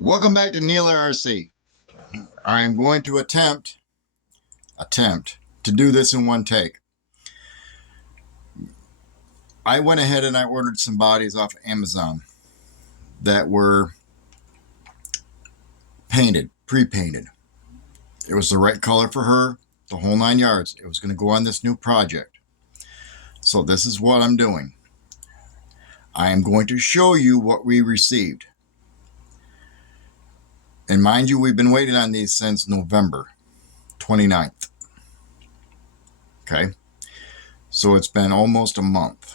Welcome back to Neil RC. I am going to attempt to do this in one take. I went ahead and I ordered some bodies off Amazon that were painted, pre-painted. It was the right color for her, the whole 9 yards. It was going to go on this new project. So this is what I'm doing. I am going to show you what we received. And mind you, we've been waiting on these since November 29th. Okay. So it's been almost a month.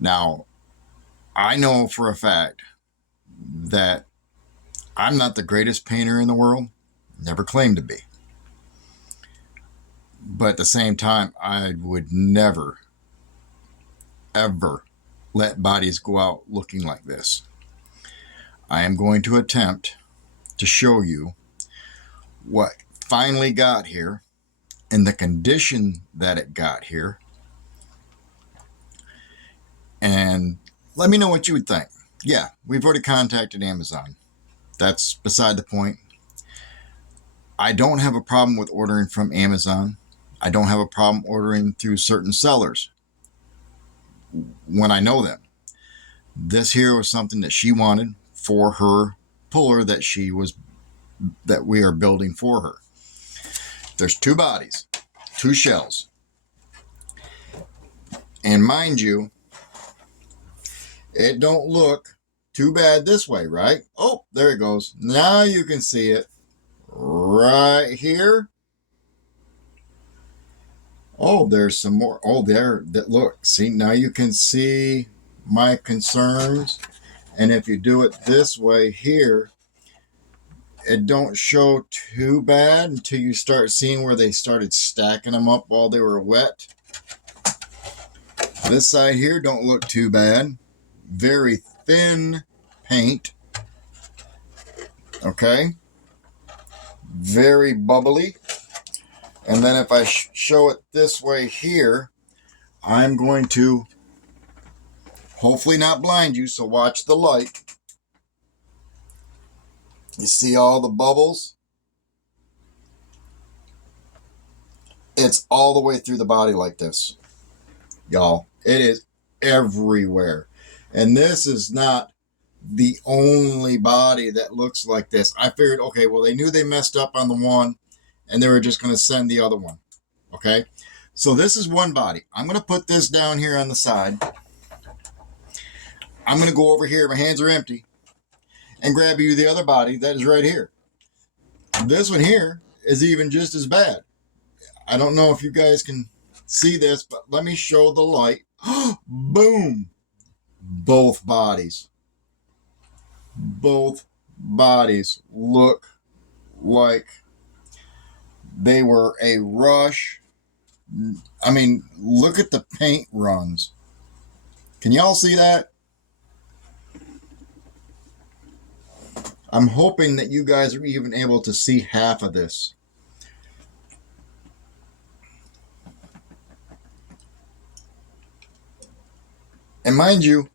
Now, I know for a fact that I'm not the greatest painter in the world. Never claimed to be. But at the same time, I would never, ever let bodies go out looking like this. I am going to attempt to show you what finally got here in the condition that it got here. And let me know what you would think. Yeah, we've already contacted Amazon. That's beside the point. I don't have a problem with ordering from Amazon. I don't have a problem ordering through certain sellers when I know them. This here was something that she wanted for her puller that we are building for her. There's two bodies, two shells. And mind you, it don't look too bad this way, right? Oh, there it goes. Now you can see it right here. Oh, there's some more. Oh, there. Look, see, now you can see my concerns. And if you do it this way here, it don't show too bad until you start seeing where they started stacking them up while they were wet. This side here don't look too bad. Very thin paint. Okay. Very bubbly. And then if I show it this way here, I'm going to hopefully not blind you, so watch the light. You see all the bubbles? It's all the way through the body like this. Y'all, it is everywhere. And this is not the only body that looks like this. I figured, okay, well, they knew they messed up on the one, and they were just going to send the other one. Okay? So this is one body. I'm going to put this down here on the side. I'm going to go over here. My hands are empty. And grab you the other body that is right here. This one here is even just as bad. I don't know if you guys can see this, but let me show the light. Boom. Both bodies. Both bodies look like they were a rush. I mean, look at the paint runs. Can y'all see that? I'm hoping that you guys are even able to see half of this. And mind you,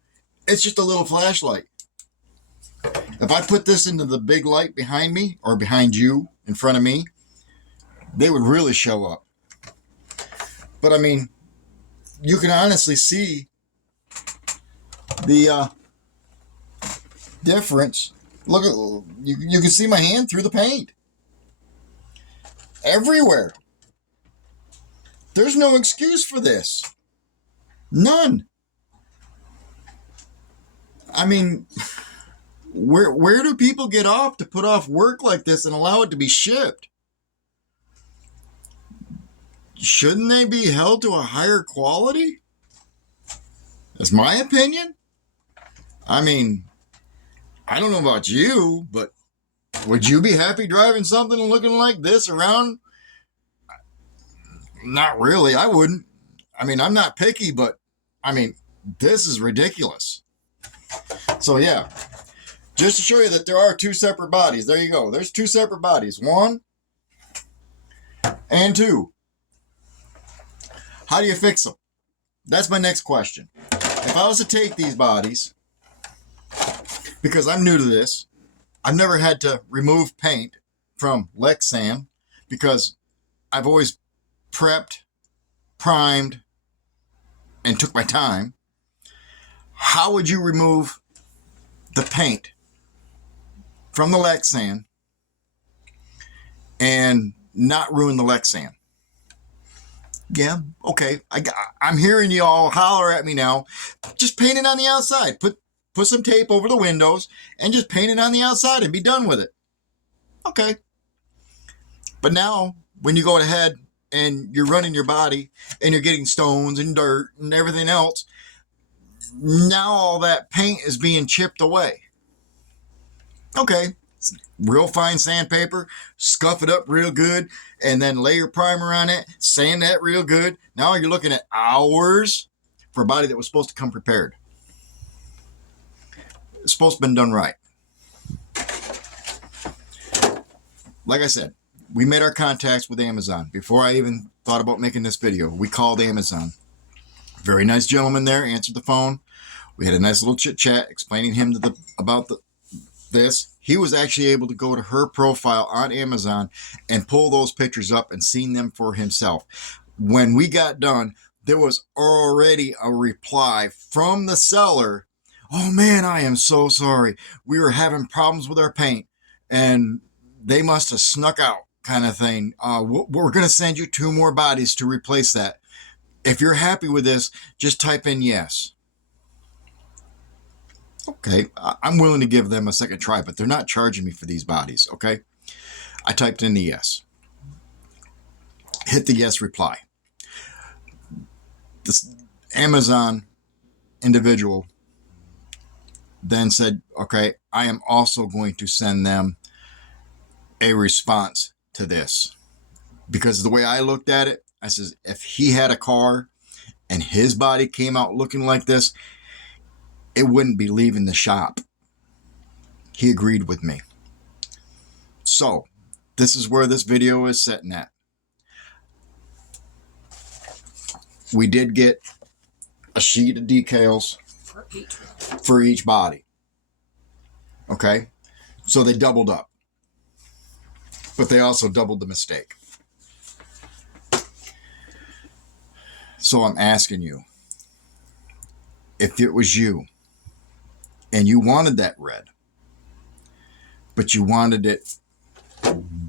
it's just a little flashlight. If I put this into the big light behind me, or behind you, in front of me, they would really show up. But I mean, you can honestly see the difference. Look at you can see my hand through the paint. Everywhere. There's no excuse for this. None. I mean, where do people get off to put off work like this and allow it to be shipped? Shouldn't they be held to a higher quality? That's my opinion. I mean, I don't know about you, but would you be happy driving something looking like this around? Not really. I wouldn't. I mean, I'm not picky, but I mean, this is ridiculous. So yeah, just to show you that there are two separate bodies. There you go. There's two separate bodies. One and two. How do you fix them? That's my next question. If I was to take these bodies because I'm new to this. I've never had to remove paint from Lexan because I've always prepped, primed, and took my time. How would you remove the paint from the Lexan and not ruin the Lexan? Yeah, okay. I'm hearing you all holler at me now. Just paint it on the outside. Put some tape over the windows and just paint it on the outside and be done with it. Okay. But now, when you go ahead and you're running your body and you're getting stones and dirt and everything else, now all that paint is being chipped away. Okay. Real fine sandpaper, scuff it up real good, and then lay your primer on it, sand that real good. Now you're looking at hours for a body that was supposed to come prepared. It's supposed to have been done right. Like I said, we made our contacts with Amazon. Before I even thought about making this video, we called Amazon. Very nice gentleman there, answered the phone. We had a nice little chit chat explaining him about this. He was actually able to go to her profile on Amazon and pull those pictures up and seen them for himself. When we got done, there was already a reply from the seller. Oh man, I am so sorry. We were having problems with our paint and they must have snuck out, kind of thing. We're going to send you 2 more bodies to replace that. If you're happy with this, just type in yes. Okay, I'm willing to give them a second try, but they're not charging me for these bodies, okay? I typed in the yes. Hit the yes reply. This Amazon individual then said, okay, I am also going to send them a response to this. Because the way I looked at it, I says, if he had a car and his body came out looking like this, it wouldn't be leaving the shop. He agreed with me. So, this is where this video is sitting at. We did get a sheet of decals for each body. Okay? So they doubled up. But they also doubled the mistake. So I'm asking you, if it was you, and you wanted that red, but you wanted it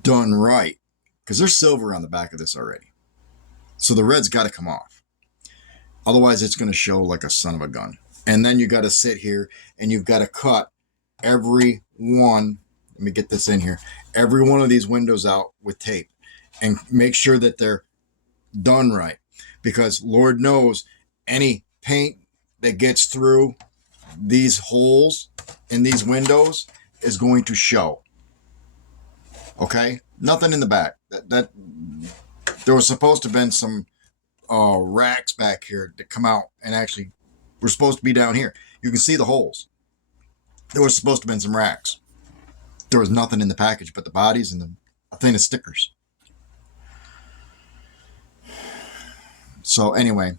done right, because there's silver on the back of this already. So the red's got to come off. Otherwise, it's going to show like a son of a gun. And then you got to sit here and you've got to cut every one. Let me get this in here. Every one of these windows out with tape and make sure that they're done right. Because Lord knows any paint that gets through these holes in these windows is going to show. Okay? Nothing in the back. That there was supposed to have been some racks back here that come out and actually were supposed to be down here. You can see the holes. There was supposed to have been some racks. There was nothing in the package but the bodies and a thing of stickers. So anyway,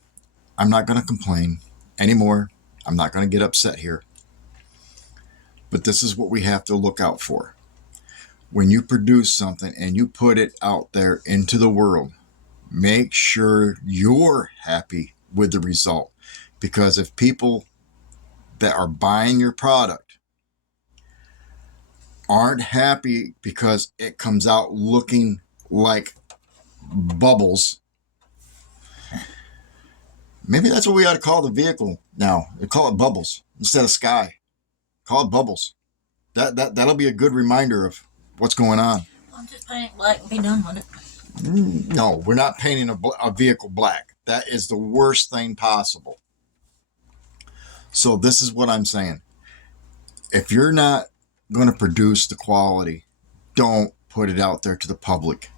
I'm not going to complain anymore. I'm not going to get upset here. But this is what we have to look out for. When you produce something and you put it out there into the world, make sure you're happy with the result. Because if people that are buying your product aren't happy because it comes out looking like bubbles, maybe that's what we ought to call the vehicle now. We call it bubbles instead of sky. Call it bubbles. That'll be a good reminder of what's going on. I'll just paint it black and be done with it. No, we're not painting a vehicle black. That is the worst thing possible. So this is what I'm saying. If you're not going to produce the quality, don't put it out there to the public.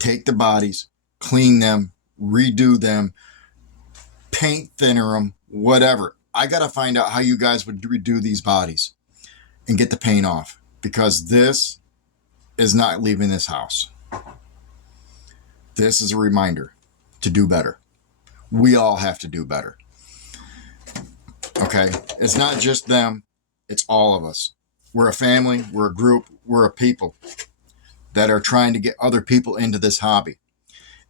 Take the bodies, clean them, redo them, paint thinner them, whatever. I got to find out how you guys would redo these bodies and get the paint off, because this is not leaving this house. This is a reminder to do better. We all have to do better. Okay? It's not just them. It's all of us. We're a family, we're a group, we're a people that are trying to get other people into this hobby.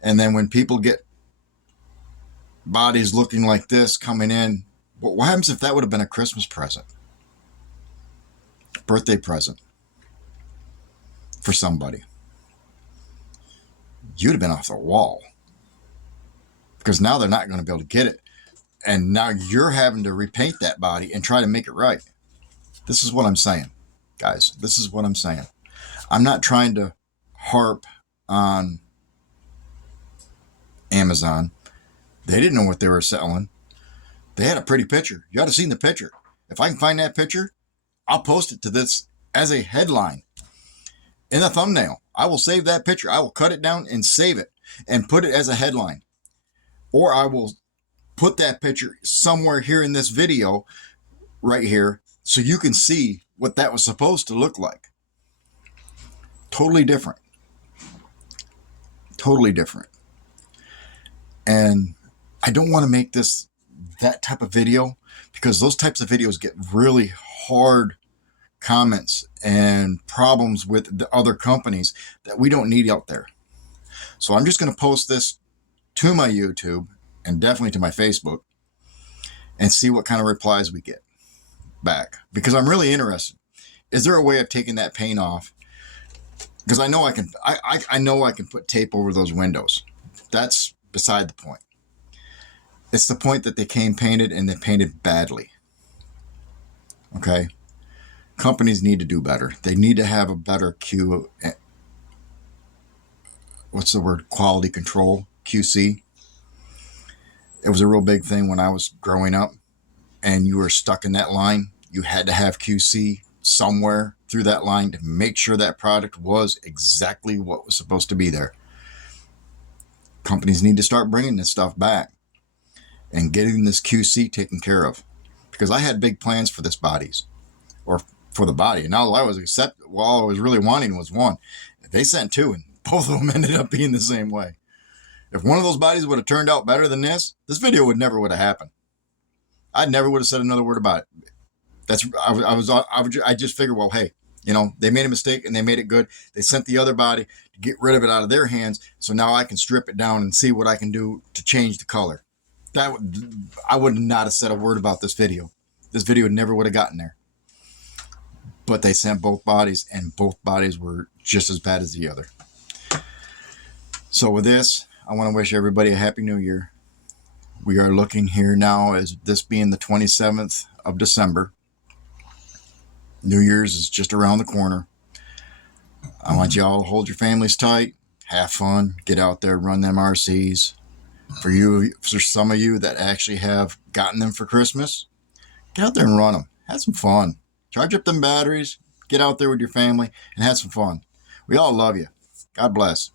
And then when people get bodies looking like this coming in, what happens if that would have been a Christmas present? Birthday present for somebody? You'd have been off the wall. Because now they're not going to be able to get it. And now you're having to repaint that body and try to make it right. This is what I'm saying, guys. This is what I'm saying. I'm not trying to harp on Amazon. They didn't know what they were selling. They had a pretty picture. You ought to have seen the picture. If I can find that picture, I'll post it to this as a headline in the thumbnail. I will save that picture. I will cut it down and save it and put it as a headline. Or I will put that picture somewhere here in this video right here so you can see what that was supposed to look like. Totally different. Totally different. And I don't want to make this that type of video because those types of videos get really hard comments and problems with the other companies that we don't need out there. So I'm just going to post this to my YouTube and definitely to my Facebook and see what kind of replies we get back, because I'm really interested. Is there a way of taking that paint off? Because I know I can. I know I can put tape over those windows. That's beside the point. It's the point that they came painted and they painted badly. Okay, companies need to do better. They need to have a better what's the word? Quality control, QC. It was a real big thing when I was growing up, and you were stuck in that line. You had to have QC somewhere through that line to make sure that product was exactly what was supposed to be there. Companies need to start bringing this stuff back and getting this QC taken care of, because I had big plans for this bodies, or for the body, and all I was all I was really wanting was one. They sent two, and both of them ended up being the same way. If one of those bodies would have turned out better than this video would have happened. I never would have said another word about it. I just figured, well, hey, they made a mistake and they made it good. They sent the other body to get rid of it out of their hands. So now I can strip it down and see what I can do to change the color. I would not have said a word about this video. This video never would have gotten there. But they sent both bodies, and both bodies were just as bad as the other. So with this, I want to wish everybody a Happy New Year. We are looking here now as this being the 27th of December. New Year's is just around the corner. I want you all to hold your families tight, have fun, get out there, run them RCs. For some of you that actually have gotten them for Christmas, get out there and run them. Have some fun. Charge up them batteries, get out there with your family, and have some fun. We all love you. God bless.